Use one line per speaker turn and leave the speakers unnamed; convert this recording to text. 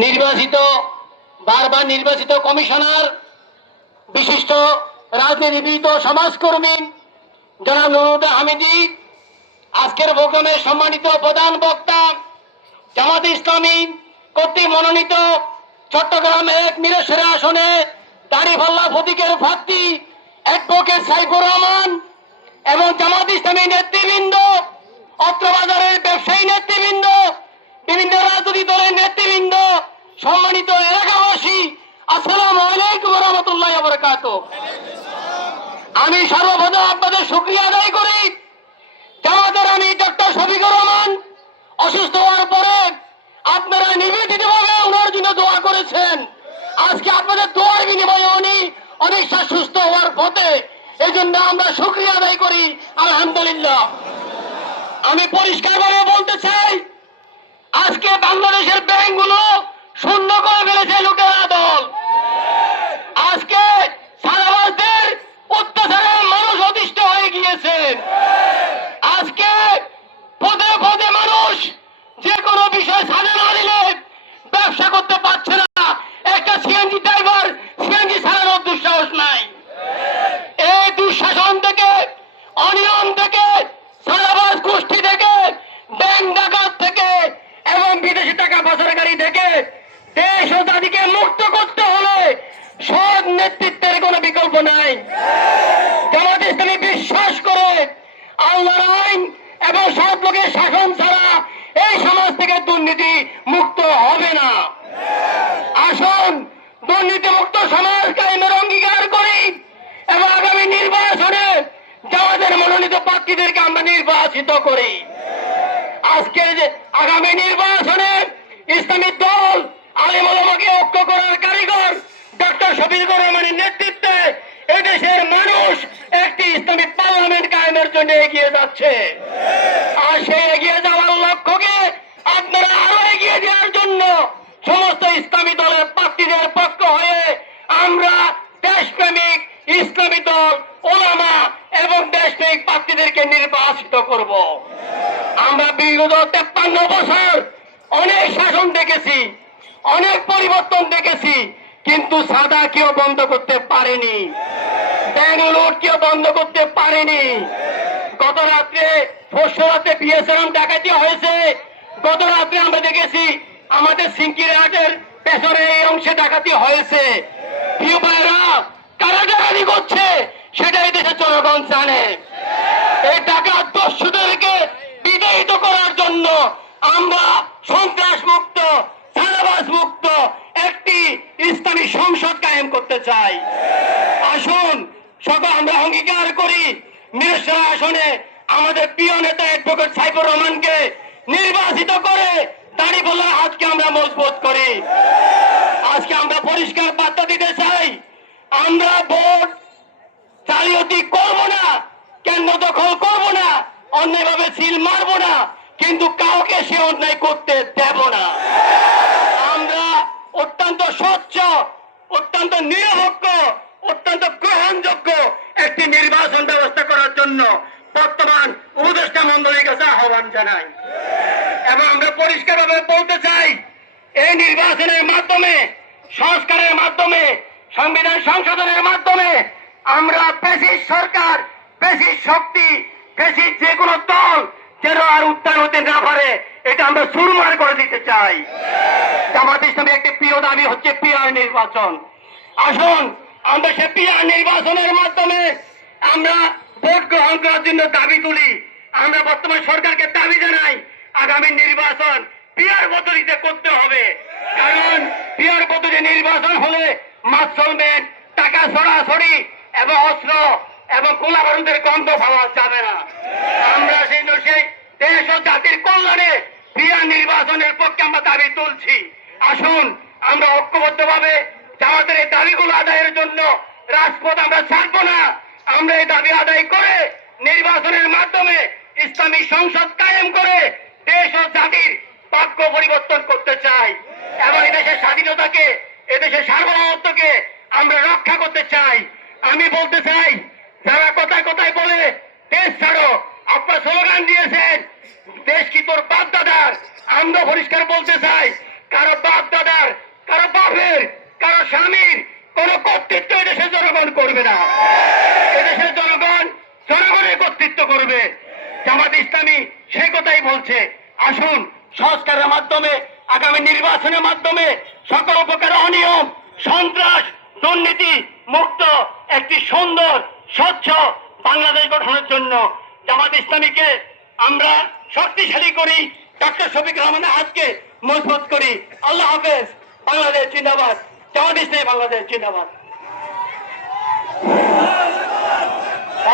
নির্বাচিত, বারবার নির্বাচিত কমিশনার, বিশিষ্ট রাজনীতিবিদ ও সমাজকর্মী জনাব নুরুদা হামিদি, আজকের প্রোগ্রামে সম্মানিত প্রধান বক্তা জামাত ইসলামী কর্তৃক মনোনীত চট্টগ্রাম এক মিরেশ্বরের আসনে দাড়িপাল্লা প্রতীকের প্রার্থী অ্যাডভোকেট সাইফুর রহমান এবং জামাত ইসলামী নেতৃবৃন্দ, অত্র বাজারের ব্যবসায়ী নেতৃবৃন্দ, বিভিন্ন রাজনৈতিক দলের নেতৃবৃন্দ সম্মানিত এলাকাবাসী, আসসালামু আলাইকুম রহমতুল্লাহ বরকাত আমি সর্বপ্রথম আপনাদের শুক্রিয়া আদায় করি। জামাতের আমি ডক্টর শফিকুর রহমান, অসুস্থ হওয়ার পরে আপনারা নিবেদিত ভাবে ওনার জন্য দোয়া করেছেন। আজকে আপনাদের দোয়ার বিনিময়ে উনি অনেকটা সুস্থ হওয়ার পথে এই জন্য আমরা শুক্রিয়া আদায় করি। আলহামদুলিল্লাহ। আমি পরিষ্কারভাবে বলতে চাই আজকে বাংলাদেশের ব্যাংকগুলো শূন্য করে ফেলেছে লোকেরা দল আজকে সারাবাসদের অত্যাচারে মানুষ অতিষ্ঠ হয়ে গিয়েছেন আজকে পদে পদে মানুষ যে কোনো বিষয় সাজা না দিলে ব্যবসা করতে পারছে না। একটা সিএনজি ড্রাইভার সিএনজি চালানোর দুঃসাহস নাই। এই দুঃশাসন থেকে, অনিয়ম থেকে, সারাবাস গোষ্ঠী থেকে ব্যাংক ডাকাত টাকা পাচারকারী থেকে দেশ ও জাতিকে মুক্ত করতে হলে সৎ নেতৃত্বের কোনো বিকল্প নাই। জামাত ইসলামী বিশ্বাস করে আল্লাহর আইন এবং সৎ লোকের শাসন ছাড়া এই সমাজ থেকে দুর্নীতি মুক্ত হবে না। আসুন, দুর্নীতি মুক্ত সমাজ কায়েমের অঙ্গীকার করি এবং আগামী নির্বাচনে জামাতের মনোনীত প্রার্থীদেরকে আমরা নির্বাচিত করি। আজকে যে আগামী নির্বাচনে ইসলামী দল আলিম ওলামাকে ঐক্য করার কারিগর ডক্টর শফিকুর রহমানের নেতৃত্বে এদেশের মানুষ একটি ইসলামী পার্লামেন্ট কায়েমের জন্য এগিয়ে যাচ্ছে। আর সেই এগিয়ে যাওয়ার লক্ষ্যকে আপনারা আরও এগিয়ে দেওয়ার জন্য সমস্ত ইসলামী দলের প্রার্থীদের পক্ষ হয়ে আমরা দেশপ্রেমিক, ইসলামী দল, ওলামা এবং দেশপ্রেমিক প্রার্থীদেরকে নির্বাচিত করব। আমরা বিগত তেপ্পান্ন বছর অনেক শাসন দেখেছি, অনেক পরিবর্তন দেখেছি, কিন্তু সাদা কেউ বন্ধ করতে পারেনি। ব্যাঙ্গালোর কেউ বন্ধ করতে পারেনি। গত রাত্রে পরশু রাত্রে বিএসএম ডাকাতি হয়েছে। গত রাত্রে আমরা দেখেছি আমাদের সিঙ্কিরহাটের পেছনে এই অংশে ডাকাতি হয়েছে। কারা ডাকাতি করছে সেটা এই দেশের জনগণ জানে। এই ডাকাত দস্যুদেরকে বিদায়িত করার জন্য আমরা সন্ত্রাস মুক্ত সাদাবাস মুক্ত একটি ইসলামী সংসদ কায়েম করতে চাই। আসুন, সকল আমরা অঙ্গীকার করি। মিরেশ্বর আসনে আমাদের প্রিয় নেতা অ্যাডভোকেট সাইফুর রহমানকে নির্বাচিত করে দাঁড়িপাল্লার আজকে আমরা মজবুত করি। আজকে আমরা পরিষ্কার বার্তা দিতে চাই। আমরা ভোট জালিয়াতি করব না, কেন্দ্র দখল করব না অন্যভাবে সিল মারব না। কিন্তু কাউকে সে অন্যায় করতে দেব না। আমরা অত্যন্ত স্বচ্ছ, অত্যন্ত নিরপেক্ষ, অত্যন্ত গ্রহণযোগ্য একটি নির্বাচন ব্যবস্থা করার জন্য বর্তমান উপদেষ্টা মন্ডলীর কাছে আহ্বান জানাই। এবং আমরা পরিষ্কার পরিষ্কারভাবে বলতে চাই, এই নির্বাচনের মাধ্যমে, সংস্কারের মাধ্যমে, সংবিধান সংশোধনের মাধ্যমে আমরা পেশির সরকার পেশির শক্তি পেশির যে কোনো দল যেন আর উত্থান হতে না পারে, এটা আমরা সুরমার করে দিতে চাই। জামাত ইসলামী একটি প্রিয় দাবি হচ্ছে পিয়ার নির্বাচন। আসুন, আমরা সে পিয়ার নির্বাচনের মাধ্যমে আমরা ভোট গ্রহণ করার জন্য দাবি তুলি। আমরা বর্তমান সরকারকে দাবি জানাই, আগামী নির্বাচন পিয়ার পদ্ধতিতে করতে হবে। কারণ পিয়ার পদ্ধতি নির্বাচন হলে মাছ চলবেন টাকা সরাসরি এবং অস্ত্র এবং গোলা বারুদের গন্ধ পাওয়া যাবে না আমরা সেই জন্য সেই দেশ ও জাতির কল্যাণে পিয়ার নির্বাচনের পক্ষে আমরা দাবি তুলছি। আসুন, আমরা ঐক্যবদ্ধভাবে জামাতের এই দাবিগুলো আদায়ের জন্য রাজপথ আমরা ছাড়বো না, আমরা এই দাবি আদায় করে নির্বাচনের মাধ্যমে ইসলামী সংসদ কায়েম করে দেশ ও জাতির ভাগ্য পরিবর্তন করতে চাই এবং এদেশের স্বাধীনতাকে, এদেশের সার্বভৌমত্বকে আমরা রক্ষা করতে চাই। আমি বলতে চাই, যারা কথায় কথায় বলে, দেশ ছাড়ো, আপনার স্লোগান দিয়েছেন দেশ কি তোর বাপ দাদার? আমরা পরিষ্কার বলতে চাই, কারও বাপ দাদার, কারও বাপের, কারও স্বামীর কোন কর্তৃত্ব এদেশের জনগণ করবে না। এদেশের জনগণ জনগণের কর্তৃত্ব করবে। জামাত ইসলামী সেই কথাই বলছে। আসুন, সংস্কারের মাধ্যমে, আগামী নির্বাচনের মাধ্যমে সকল প্রকার অনিয়ম, সন্ত্রাস, দুর্নীতি, মুক্ত, একটি সুন্দর, স্বচ্ছ বাংলাদেশ গঠনের জন্য জামাত ইসলামীকে আমরা শক্তিশালী করি। ডাক্তার শফিক রহমানের হাতকে মজবুত করি। আল্লাহ হাফেজ। বাংলাদেশ জিন্দাবাদ। জামাত ইসলামী বাংলাদেশ জিন্দাবাদ।